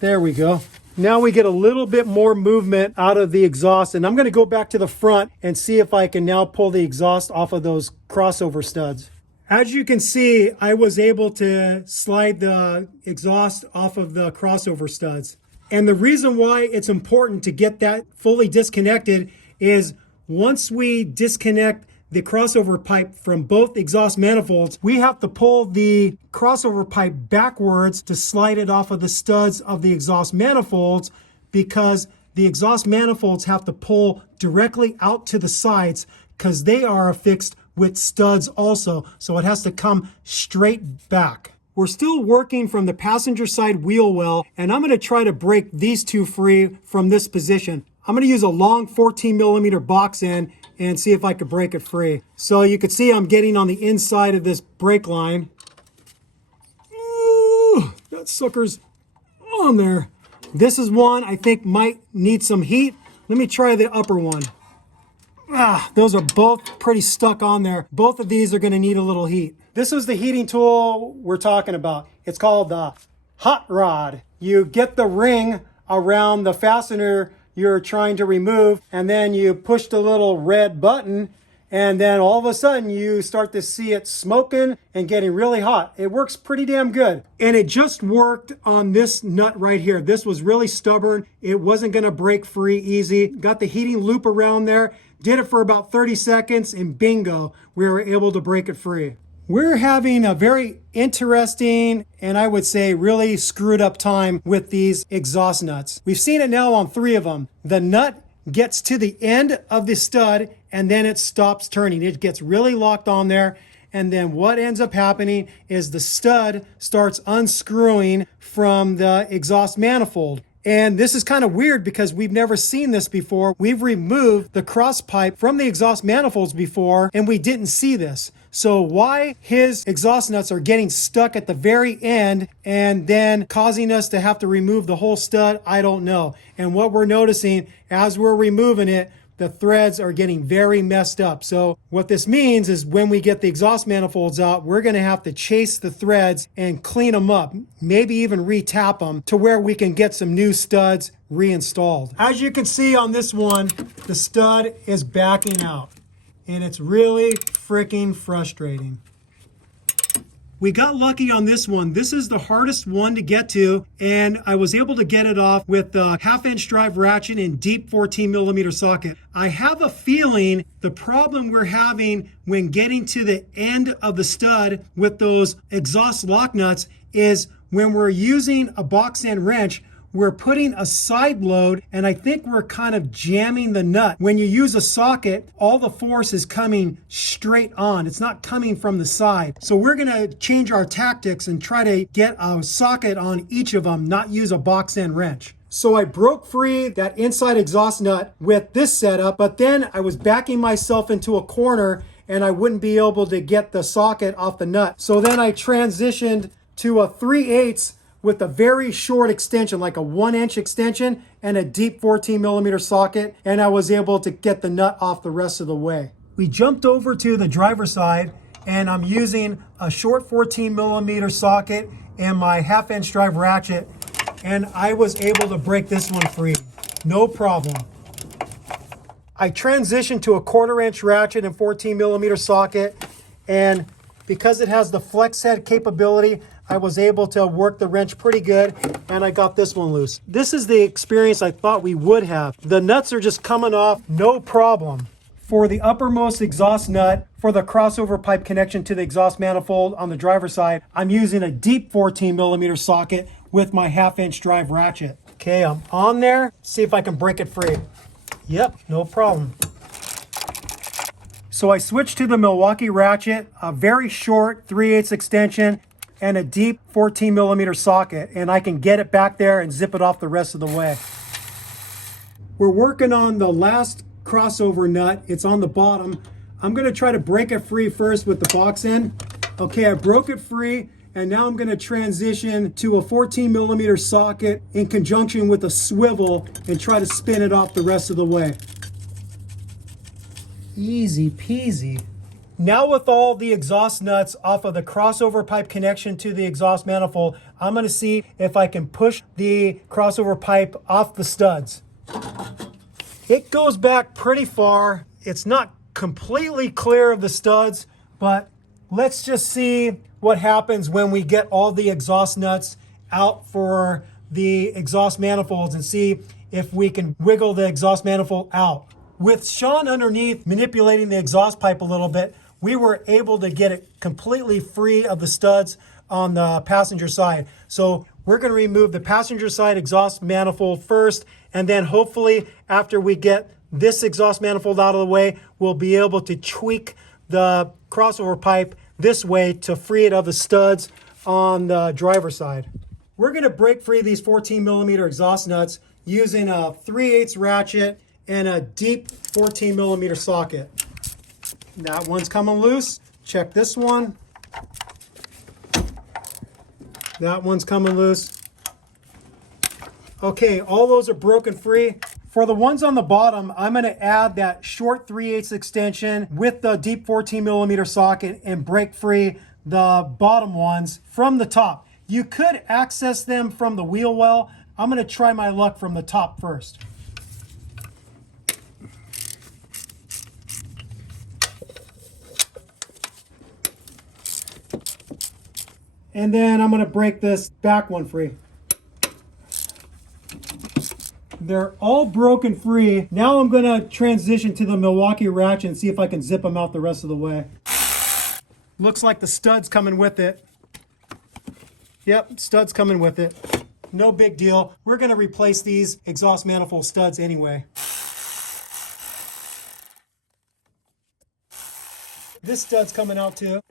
There we go. Now we get a little bit more movement out of the exhaust, and I'm going to go back to the front and see if I can now pull the exhaust off of those crossover studs. As you can see, I was able to slide the exhaust off of the crossover studs. And the reason why it's important to get that fully disconnected is once we disconnect the crossover pipe from both exhaust manifolds, we have to pull the crossover pipe backwards to slide it off of the studs of the exhaust manifolds, because the exhaust manifolds have to pull directly out to the sides because they are affixed with studs also. So it has to come straight back. We're still working from the passenger side wheel well, and I'm going to try to break these two free from this position. I'm going to use a long 14 millimeter box end and see if I could break it free. So you can see I'm getting on the inside of this brake line. Ooh, that sucker's on there. This is one I think might need some heat. Let me try the upper one. Those are both pretty stuck on there. Both of these are going to need a little heat. This is the heating tool we're talking about. It's called the hot rod. You get the ring around the fastener you're trying to remove, and then you push the little red button, and then all of a sudden you start to see it smoking and getting really hot. It works pretty damn good. And it just worked on this nut right here. This was really stubborn. It wasn't going to break free easy. Got the heating loop around there. Did it for about 30 seconds, and bingo, we were able to break it free. We're having a very interesting, and I would say really screwed up time with these exhaust nuts. We've seen it now on 3 of them. The nut gets to the end of the stud, and then it stops turning. It gets really locked on there, and then what ends up happening is the stud starts unscrewing from the exhaust manifold. And this is kind of weird because we've never seen this before. We've removed the cross pipe from the exhaust manifolds before, and we didn't see this. So why his exhaust nuts are getting stuck at the very end and then causing us to have to remove the whole stud, I don't know. And what we're noticing as we're removing it, the threads are getting very messed up. So what this means is when we get the exhaust manifolds out, we're going to have to chase the threads and clean them up, maybe even re-tap them to where we can get some new studs reinstalled. As you can see on this one, the stud is backing out, and it's really freaking frustrating. We got lucky on this one. This is the hardest one to get to, and I was able to get it off with the 1/2-inch drive ratchet and deep 14mm socket. I have a feeling the problem we're having when getting to the end of the stud with those exhaust lock nuts is when we're using a box end wrench, we're putting a side load, and I think we're kind of jamming the nut. When you use a socket, all the force is coming straight on. It's not coming from the side. So we're gonna change our tactics and try to get a socket on each of them, not use a box end wrench. So I broke free that inside exhaust nut with this setup, but then I was backing myself into a corner and I wouldn't be able to get the socket off the nut. So then I transitioned to a 3/8 with a very short extension, like a 1-inch extension and a deep 14mm socket, and I was able to get the nut off the rest of the way. We jumped over to the driver's side, and I'm using a short 14mm socket and my 1/2-inch drive ratchet, and I was able to break this one free, no problem. I transitioned to a 1/4-inch ratchet and 14mm socket, and because it has the flex head capability, I was able to work the wrench pretty good, and I got this one loose. This is the experience I thought we would have. The nuts are just coming off, no problem. For the uppermost exhaust nut, for the crossover pipe connection to the exhaust manifold on the driver's side, I'm using a deep 14mm socket with my 1/2-inch drive ratchet. Okay, I'm on there. See if I can break it free. Yep, no problem. So I switched to the Milwaukee ratchet, a very short 3/8 extension, and a deep 14mm socket, and I can get it back there and zip it off the rest of the way. We're working on the last crossover nut. It's on the bottom. I'm gonna try to break it free first with the box end. Okay, I broke it free, and now I'm gonna transition to a 14mm socket in conjunction with a swivel and try to spin it off the rest of the way. Easy peasy. Now with all the exhaust nuts off of the crossover pipe connection to the exhaust manifold, I'm going to see if I can push the crossover pipe off the studs. It goes back pretty far. It's not completely clear of the studs, but let's just see what happens when we get all the exhaust nuts out for the exhaust manifolds and see if we can wiggle the exhaust manifold out. With Sean underneath manipulating the exhaust pipe a little bit, we were able to get it completely free of the studs on the passenger side. So we're going to remove the passenger side exhaust manifold first, and then hopefully after we get this exhaust manifold out of the way, we'll be able to tweak the crossover pipe this way to free it of the studs on the driver's side. We're going to break free these 14mm exhaust nuts using a 3/8 ratchet and a deep 14mm socket. That one's coming loose. Check this one. That one's coming loose. Okay, all those are broken free. For the ones on the bottom, I'm going to add that short 3/8 extension with the deep 14mm socket and break free the bottom ones from the top. You could access them from the wheel well. I'm going to try my luck from the top first. And then I'm going to break this back one free. They're all broken free. Now I'm going to transition to the Milwaukee ratchet and see if I can zip them out the rest of the way. Looks like the stud's coming with it. Yep, stud's coming with it. No big deal. We're going to replace these exhaust manifold studs anyway. This stud's coming out too.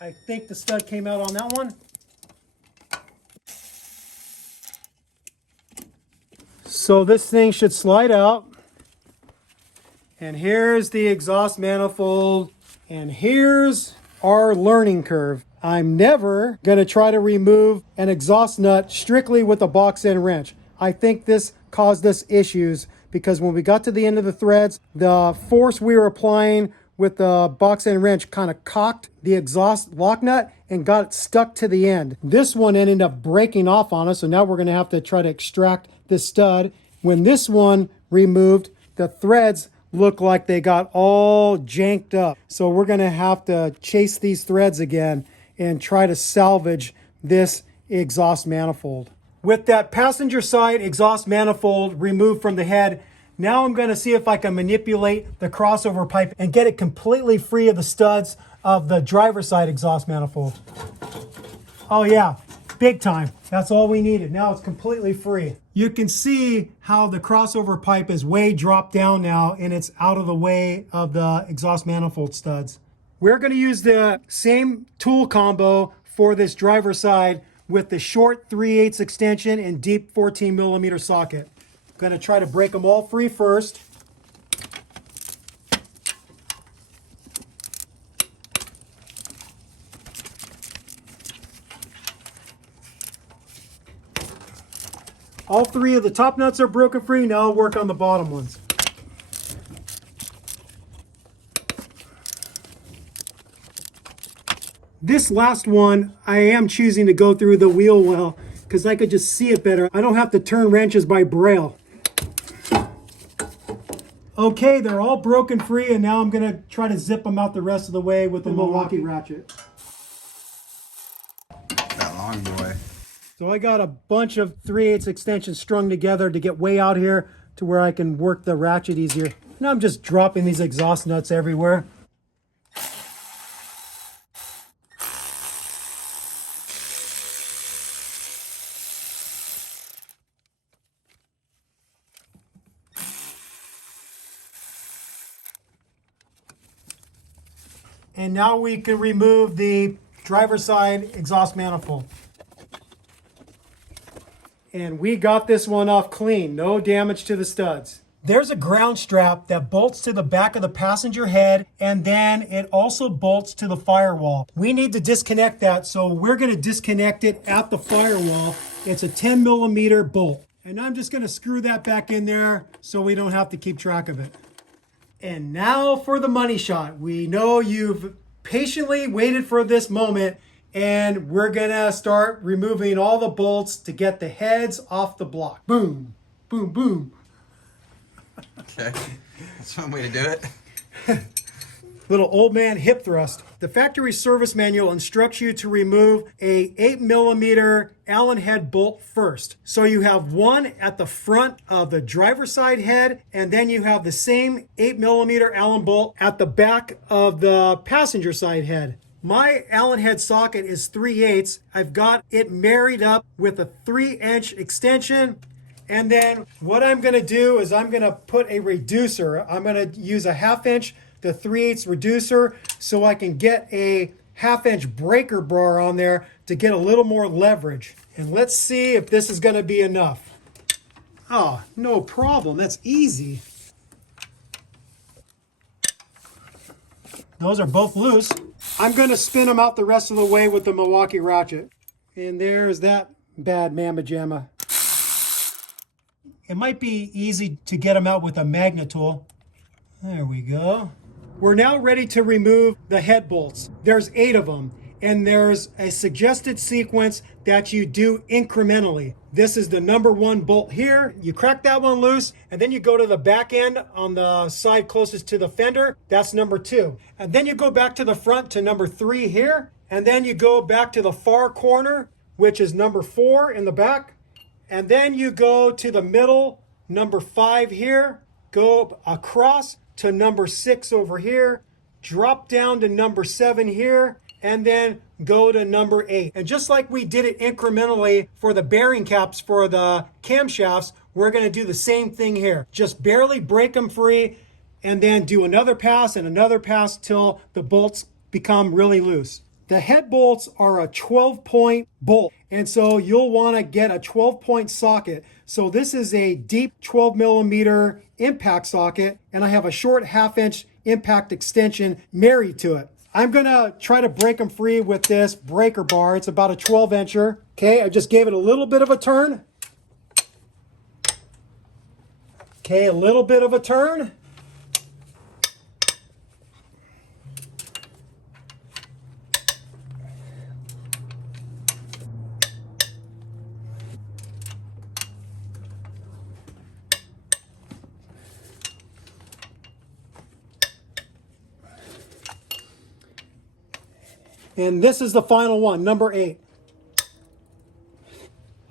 I think the stud came out on that one. So this thing should slide out. And here's the exhaust manifold. And here's our learning curve. I'm never going to try to remove an exhaust nut strictly with a box end wrench. I think this caused us issues because when we got to the end of the threads, the force we were applying with the box end wrench kind of cocked the exhaust lock nut and got it stuck to the end. This one ended up breaking off on us, so now we're going to have to try to extract this stud. When this one removed, the threads look like they got all janked up. So we're going to have to chase these threads again and try to salvage this exhaust manifold. With that passenger side exhaust manifold removed from the head, now I'm going to see if I can manipulate the crossover pipe and get it completely free of the studs of the driver's side exhaust manifold. Oh yeah, big time. That's all we needed. Now it's completely free. You can see how the crossover pipe is way dropped down now and it's out of the way of the exhaust manifold studs. We're going to use the same tool combo for this driver's side with the short 3/8 extension and deep 14 millimeter socket. I'm going to try to break them all free first. All three of the top nuts are broken free. Now I'll work on the bottom ones. This last one, I am choosing to go through the wheel well because I could just see it better. I don't have to turn wrenches by braille. Okay, they're all broken free, and now I'm going to try to zip them out the rest of the way with the Milwaukee ratchet. That long boy. So I got a bunch of 3/8 extensions strung together to get way out here to where I can work the ratchet easier. Now I'm just dropping these exhaust nuts everywhere. And now we can remove the driver's side exhaust manifold. And we got this one off clean, no damage to the studs. There's a ground strap that bolts to the back of the passenger head, and then it also bolts to the firewall. We need to disconnect that, so we're going to disconnect it at the firewall. It's a 10 millimeter bolt. And I'm just going to screw that back in there so we don't have to keep track of it. And now for the money shot. We know you've patiently waited for this moment, and we're gonna start removing all the bolts to get the heads off the block. Boom, boom, boom. Okay, that's one way to do it. Little old man hip thrust. The factory service manual instructs you to remove a 8 millimeter Allen head bolt first. So you have one at the front of the driver's side head, and then you have the same 8 millimeter Allen bolt at the back of the passenger side head. My Allen head socket is 3/8. I've got it married up with a 3-inch extension. And then what I'm going to do is I'm going to put a reducer. I'm going to use a 1/2 inch, the 3/8 reducer, so I can get a 1/2 inch breaker bar on there to get a little more leverage. And let's see if this is going to be enough. Oh, no problem. That's easy. Those are both loose. I'm going to spin them out the rest of the way with the Milwaukee ratchet. And there's that bad mamma jamma. It might be easy to get them out with a magnet tool. There we go. We're now ready to remove the head bolts. There's 8 of them, and there's a suggested sequence that you do incrementally. This is the number 1 bolt here. You crack that one loose, and then you go to the back end on the side closest to the fender. That's number 2. And then you go back to the front to number 3 here, and then you go back to the far corner, which is number 4 in the back. And then you go to the middle, number 5 here, go across to number 6 over here, drop down to number 7 here, and then go to number 8. And just like we did it incrementally for the bearing caps for the camshafts, we're going to do the same thing here. Just barely break them free and then do another pass and another pass till the bolts become really loose. The head bolts are a 12-point bolt, and so you'll want to get a 12-point socket. So this is a deep 12 millimeter impact socket, and I have a short 1/2 inch impact extension married to it. I'm gonna try to break them free with this breaker bar. It's about a 12-incher. Okay, I just gave it a little bit of a turn. Okay, a little bit of a turn. And this is the final one, number 8.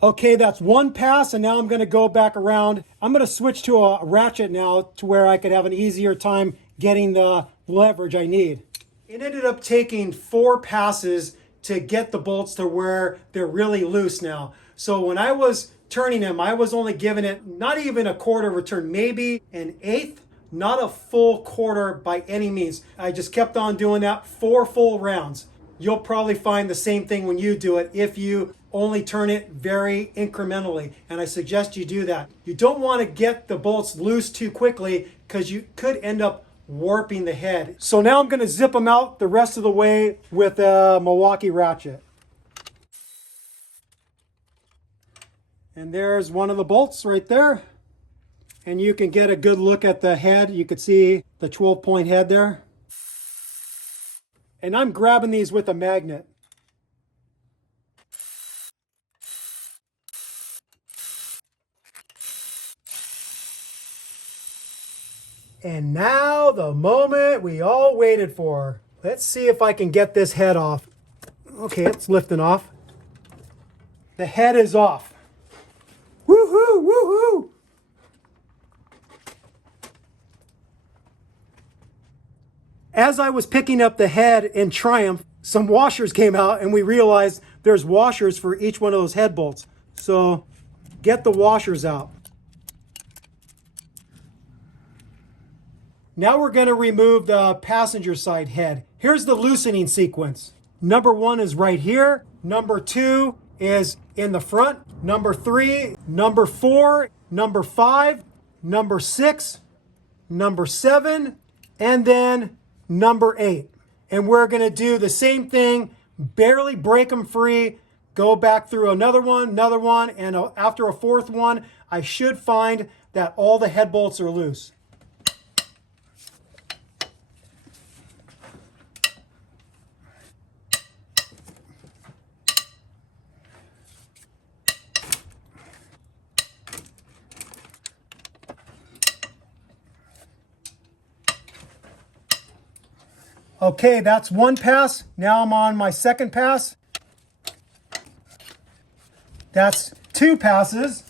Okay, that's one pass, and now I'm going to go back around. I'm going to switch to a ratchet now to where I could have an easier time getting the leverage I need. It ended up taking 4 passes to get the bolts to where they're really loose now. So when I was turning them, I was only giving it not even a quarter of a turn, maybe an eighth, not a full quarter by any means. I just kept on doing that 4 full rounds. You'll probably find the same thing when you do it if you only turn it very incrementally, and I suggest you do that. You don't want to get the bolts loose too quickly because you could end up warping the head. So now I'm going to zip them out the rest of the way with a Milwaukee ratchet. And there's one of the bolts right there. And you can get a good look at the head. You could see the 12-point head there. And I'm grabbing these with a magnet. And now the moment we all waited for. Let's see if I can get this head off. Okay, it's lifting off. The head is off. Woohoo, woohoo! As I was picking up the head in triumph, some washers came out and we realized there's washers for each one of those head bolts. So get the washers out. Now we're going to remove the passenger side head. Here's the loosening sequence. Number 1 is right here. Number 2 is in the front. Number 3, number 4, number 5, number 6, number 7, and then number 8. And we're going to do the same thing, barely break them free, go back through another one, and after a 4th one, I should find that all the head bolts are loose. Okay, that's one pass. Now I'm on my second pass. That's 2 passes.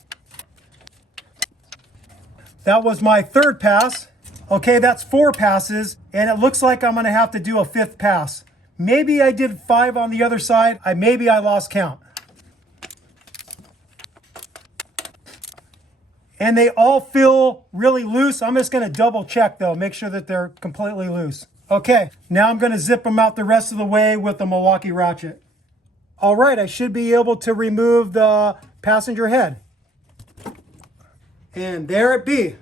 That was my 3rd pass. Okay, that's 4 passes, and it looks like I'm gonna have to do a 5th pass. Maybe I did 5 on the other side. Maybe I lost count. And they all feel really loose. I'm just gonna double check though, make sure that they're completely loose. Okay, now I'm going to zip them out the rest of the way with the Milwaukee ratchet. All right, I should be able to remove the passenger head. And there it be.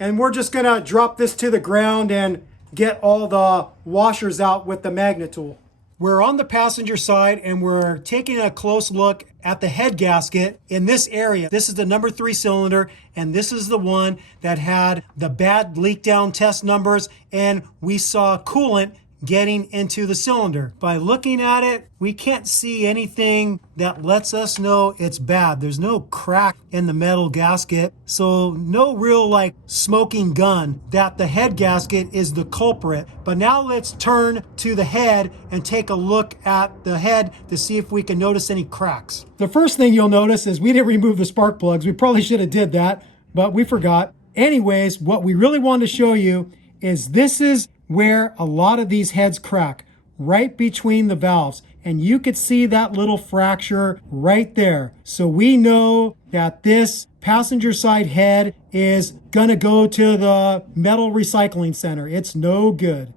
And we're just going to drop this to the ground and get all the washers out with the magnet tool. We're on the passenger side and we're taking a close look at the head gasket in this area. This is the number 3 cylinder, and this is the one that had the bad leak down test numbers, and we saw coolant getting into the cylinder. By looking at it, we can't see anything that lets us know it's bad. There's no crack in the metal gasket, so no real like smoking gun that the head gasket is the culprit. But now let's turn to the head and take a look at the head to see if we can notice any cracks. The first thing you'll notice is we didn't remove the spark plugs. We probably should have did that, but we forgot. Anyways, what we really wanted to show you is this is where a lot of these heads crack, right between the valves. And you could see that little fracture right there. So we know that this passenger side head is gonna go to the metal recycling center. It's no good.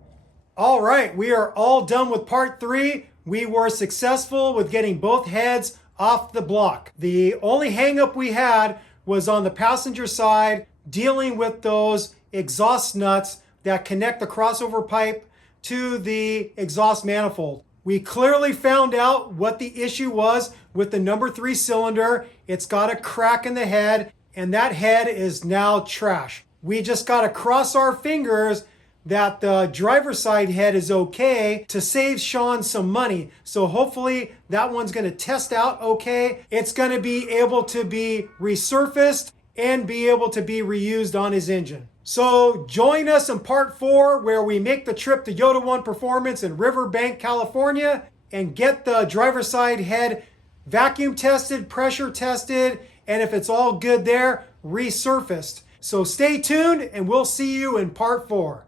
All right, we are all done with part 3. We were successful with getting both heads off the block. The only hangup we had was on the passenger side, dealing with those exhaust nuts that connect the crossover pipe to the exhaust manifold. We clearly found out what the issue was with the number 3 cylinder. It's got a crack in the head, and that head is now trash. We just got to cross our fingers that the driver's side head is okay to save Sean some money. So hopefully that one's going to test out okay. It's going to be able to be resurfaced and be able to be reused on his engine. So join us in part 4 where we make the trip to Yoda One Performance in Riverbank, California and get the driver's side head vacuum tested, pressure tested, and if it's all good there, resurfaced. So stay tuned and we'll see you in part 4.